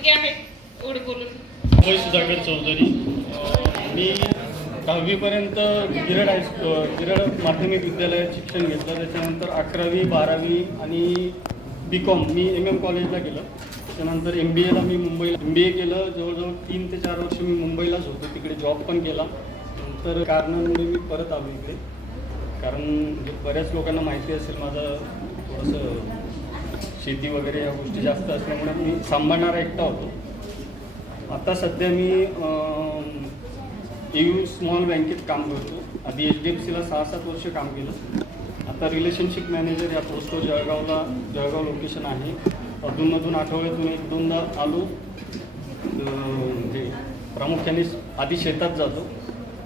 योग्य आहे एवढं बोलून. सुधाकर चौधरी. मी दहावीपर्यंत गिरड हायस्कू गिरड माध्यमिक विद्यालयात शिक्षण घेतलं. त्याच्यानंतर अकरावी बारावी आणि बी कॉम मी एम एम कॉलेजला गेलं. त्याच्यानंतर एम बी एला मी मुंबईला एम बी ए केलं. जवळजवळ तीन ते चार वर्ष मी मुंबईलाच होतो. तिकडे जॉब पण केला. नंतर कारणांमुळे मी परत आलो इकडे. कारण म्हणजे बऱ्याच लोकांना माहिती असेल माझं थोडंसं शेती वगैरे या गोष्टी जास्त असल्यामुळे मी सांभाळणारा एकटा होतो. आता सध्या मी यू स्मॉल बँकेत काम करतो. आधी एच डी एफ सीला सहा सात वर्ष काम केलं. आता रिलेशनशिप मॅनेजर या पोस्टवर जळगावला जळगाव लोकेशन आहे. अधूनमधून आठवड्यातून एक दोनदा आलो. म्हणजे प्रामुख्याने आधी शेतात जातो.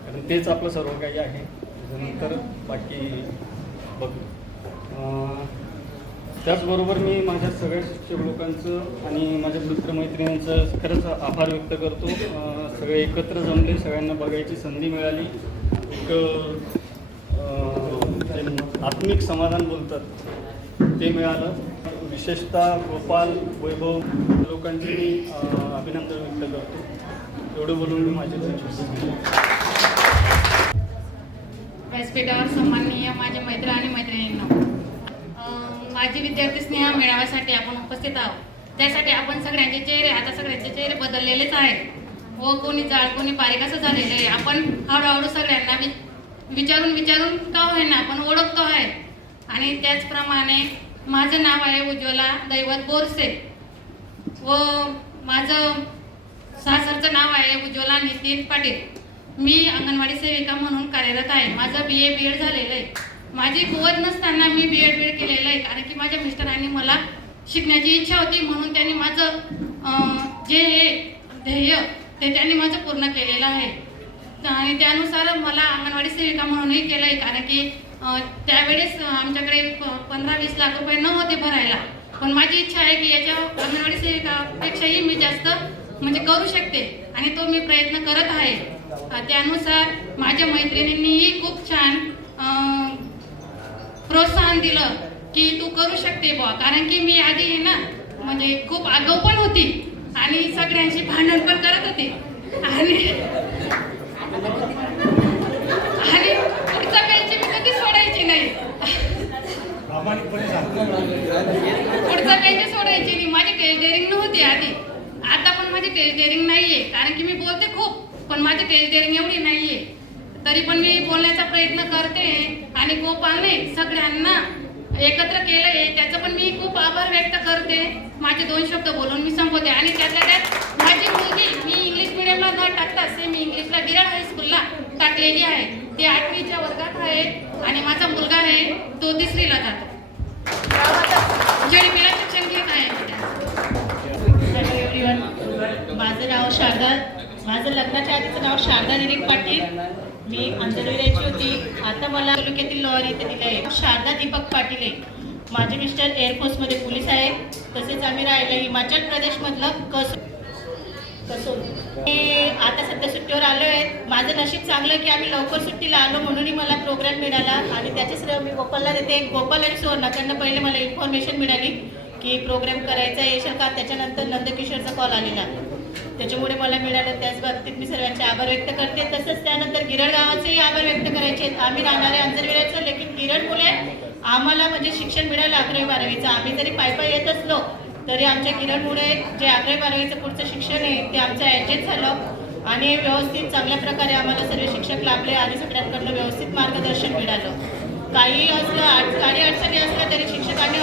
कारण तेच आपलं सर्व काही आहे. त्याच्यानंतर बाकी बघू. त्याचबरोबर मी माझ्या सगळ्या शिक्षक लोकांचं आणि माझ्या मित्रमैत्रिणींचं खरंच आभार व्यक्त करतो. सगळे एकत्र जमले सगळ्यांना बघायची संधी मिळाली. एक आत्मिक समाधान बोलतात ते मिळालं. विशेषतः गोपाल वैभव लोकांचे मी अभिनंदन व्यक्त करतो. एवढं बोलून मी माझे व्यासपीठावर सन्माननीय माझे मैत्र आणि मैत्रिणींना. माजी माझी विद्यार्थी स्नेह मेळाव्यासाठी आपण उपस्थित आहोत. त्यासाठी आपण सगळ्यांचे चेहरे आता सगळ्यांचे चेहरे बदललेलेच आहेत. व कोणी जाड कोणी बारीक असं झालेलं आहे. आपण हळूहळू सगळ्यांना वि विचारून विचारून का होईना आपण ओळखतो आहे आणि त्याचप्रमाणे माझं नाव आहे उज्ज्वला दैवत बोरसे. व माझं सासरचं नाव आहे उज्ज्वला नितीन पाटील. मी अंगणवाडी सेविका म्हणून कार्यरत आहे. माझं बी ए बी एड झालेलं आहे. माझी कुवत नसताना मी बी एड बी एड केलेलं आहे कारण की माझ्या मिस्टरांनी मला शिकण्याची इच्छा होती म्हणून त्यांनी माझं जे हे ध्येय ते त्यांनी माझं पूर्ण केलेलं आहे. आणि त्यानुसार मला अंगणवाडी सेविका म्हणूनही केलं आहे कारण की त्यावेळेस आमच्याकडे प- पंधरा वीस लाख रुपये नव्हते भरायला. पण माझी इच्छा आहे की याच्या अंगणवाडी सेविकापेक्षाही मी जास्त म्हणजे करू शकते आणि तो मी प्रयत्न करत आहे. त्यानुसार माझ्या मैत्रिणींनीही खूप छान प्रोत्साहन दिलं की तू करू शकते बुवा. कारण की मी आधी आहे ना म्हणजे खूप आगाऊ पण होती आणि सगळ्यांशी भांडण पण करत होते. आणि आणि पुढचा बेंच मी कधी सोडायची नाही. पुढचा बेंच सोडायची नाही. माझी टेरिंग नव्हती आधी. आता पण माझी टेअरिंग नाही आहे कारण की मी बोलते खूप पण माझी टेरिंग एवढी नाही आहे तरी पण मी बोलण्याचा प्रयत्न करते आणि गोपालने सगळ्यांना एकत्र केलंय. त्याचं पण मी खूप आभार व्यक्त करते. माझे दोन शब्द बोलून मी संपवते. आणि त्यातल्या त्यात माझी मुलगी मी इंग्लिश मिडियमला न टाकता सेमी इंग्लिशला गिराड हायस्कूलला टाकलेली आहे. ती आठवीच्या वर्गात आहे आणि माझा मुलगा आहे तो तिसरीला जातो. जेडीपीला शिक्षण घेत आहे. माझं नाव शारदा माझं लग्नाच्या आधीचं नाव शारदा दिलीप पाटील. मी अंधविरायची होती. आता मला तालुक्यातील लोहार इथे दिलं आहे. शारदा दीपक पाटील आहे. माझे मिस्टर एअरफोर्समध्ये पोलीस आहेत तसेच आम्ही राहिलं हिमाचल प्रदेशमधलं कस कसो हे आता सध्या सुट्टीवर आलो आहे माझं नशीब चांगलं की आम्ही लवकर सुट्टीला आलो म्हणूनही मला प्रोग्राम मिळाला. आणि त्याचे मी गोपालला देते. गोपाल आणि सुवर्णाकडनं पहिले मला इन्फॉर्मेशन मिळाली की प्रोग्राम करायचा आहे येशील का त्याच्यानंतर नंदकिशोरचा कॉल आलेला. त्याच्यामुळे मला मिळालं त्याच बाबतीत मी सर्वांचे आभार व्यक्त करते. तसंच त्यानंतर गिरड गावाचेही आभार व्यक्त करायचे आहेत. आम्ही राहणारे अंजरविराचं लेकिन गिरड मुले आम्हाला म्हणजे शिक्षण मिळालं अकरावी बारावीचं. आम्ही जरी पाय पाय येत असलो तरी आमच्या गिरणमुळे जे अकरावी बारावीचं पुढचं शिक्षण आहे ते आमचं ॲडजस्ट झालं. आणि व्यवस्थित चांगल्या प्रकारे आम्हाला सर्व शिक्षक लाभले. आणि सगळ्यांकडनं व्यवस्थित मार्गदर्शन मिळालं. काही असलं काही अडचणी असल्या तरी शिक्षकांनी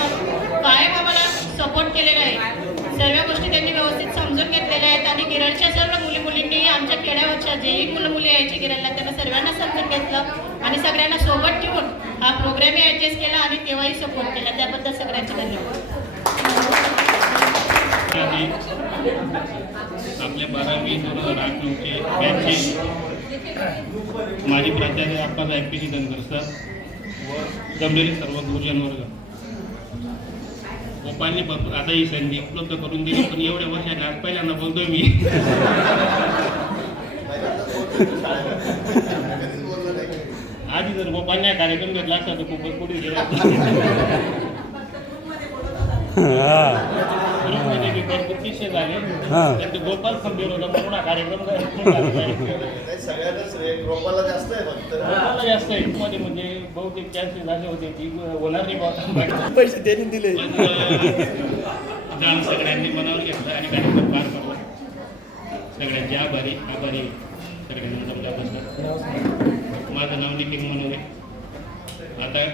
कायम आम्हाला सपोर्ट केलेला आहे सर्व गोष्टी त्यांनी व्यवस्थित समजून घेतलेल्या आहेत आणि गिरणच्या सर्व मुली मुलींनी आमच्या खेड्यावरच्या जेही मुलं मुली यायची गिरणला त्यांना सर्वांना समजून घेतलं आणि सगळ्यांना सोबत ठेवून हा प्रोग्रामही ॲडजस्ट केला आणि तेव्हाही सपोर्ट केला. त्याबद्दल सगळ्यांचे धन्यवाद. आपल्या बारावी दोन हजार आठ नऊचे बॅचचे माजी प्राचार्य आपण M P. C. Dhangar sir व जमलेले सर्व गुरुजन वर्ग. गोपालने भरपूर आता ही संधी उपलब्ध करून दिली पण एवढ्या वर्षाने आज पहिल्यांदा बोलतोय मी. आधी जर गोपालने कार्यक्रम घेतला असता तर खूपच पुढे गेला किस्से झाले. हा. त्यात गोपाल खंबीर होता म्हणून हा कार्यक्रम जास्त आहे फक्त. जास्त आहे. मध्ये म्हणजे बहुतेक कॅन्सल झाले होते ती होणार नाही बाबा. पैसे त्यांनी दिले. जाम सगळ्यांनी मनावर घेतलं आणि कार्यक्रम पार पडला. सगळ्यांचे आभारी आभारी. सगळ्यांना माझं नाव निखिल मनोरे. आता आहे.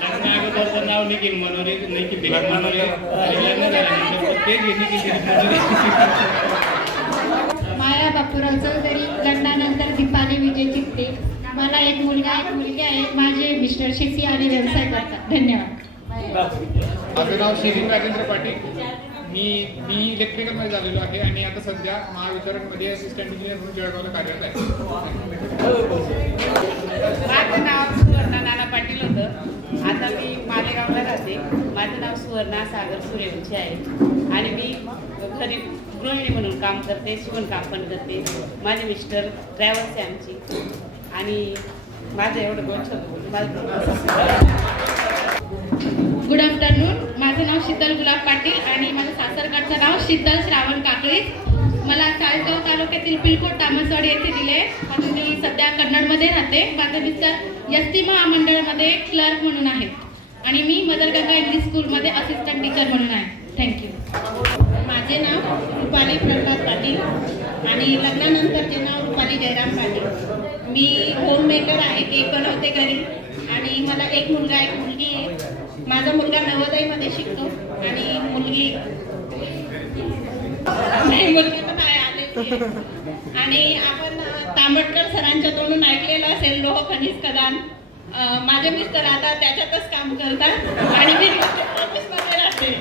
लग्न अगोदरचं नाव निखिल मनोरे निखिल दिलीप मनोरे. आणि लग्न झाल्यानंतर पण तेच आहे निखिल दिलीप मनोरे. माया बापूराव चौधरी लग्नानंतर दीपाली विजय चित्ते. मला एक मुलगा एक मुलगी आहे. माझे मिस्टर शेती आणि व्यवसाय करतात. धन्यवाद. माझं नाव शिरीन राजेंद्र पाटील. मी बी इलेक्ट्रिकलमध्ये झालेलो आहे आणि आता सध्या महावितरणमध्ये असिस्टंट इंजिनियर म्हणून जळगावला कार्यरत आहे. माझं नाव सुवर्णा नाना पाटील होतं. आता मी मालेगावला राहते. माझं नाव सुवर्णा सागर सूर्यवंशी आहे. आणि मी घरी गृहिणी म्हणून काम करते शिवणकाम पण करते. माझे मिस्टर ड्रायव्हर्स आहे आमची आणि माझं एवढं दोन माझं गुड आफ्टरनून माझं नाव शीतल गुलाब पाटील आणि माझं सासरकडचं नाव शीतल श्रावण काकळे. मला चाळगाव तालुक्यातील पिलकोट तामसवाडी येथे दिले. आणि मी सध्या कन्नडमध्ये राहते. माझं मिस्टर एस टी महामंडळमध्ये क्लर्क म्हणून आहेत आणि मी मदर गंगा इंग्लिश स्कूलमध्ये असिस्टंट टीचर म्हणून आहे. थँक्यू माझे नाव रुपाली प्रल्हाद पाटील आणि लग्नानंतरचे नाव रुपाली जयराम पाटील. मी होम मेकर आहे केक बनवते घरी. आणि मला एक मुलगा एक मुलगी आहे. माझा मुलगा नवोदयमध्ये शिकतो आणि मुलगी मुलगी पण आहे आणि आपण तांबडकर तांबटकर सरांच्या तोंडून ऐकलेलं असेल लोह खनिज खदान. माझे मिस्टर आता त्याच्यातच काम करतात आणि मी ऑफिसमध्ये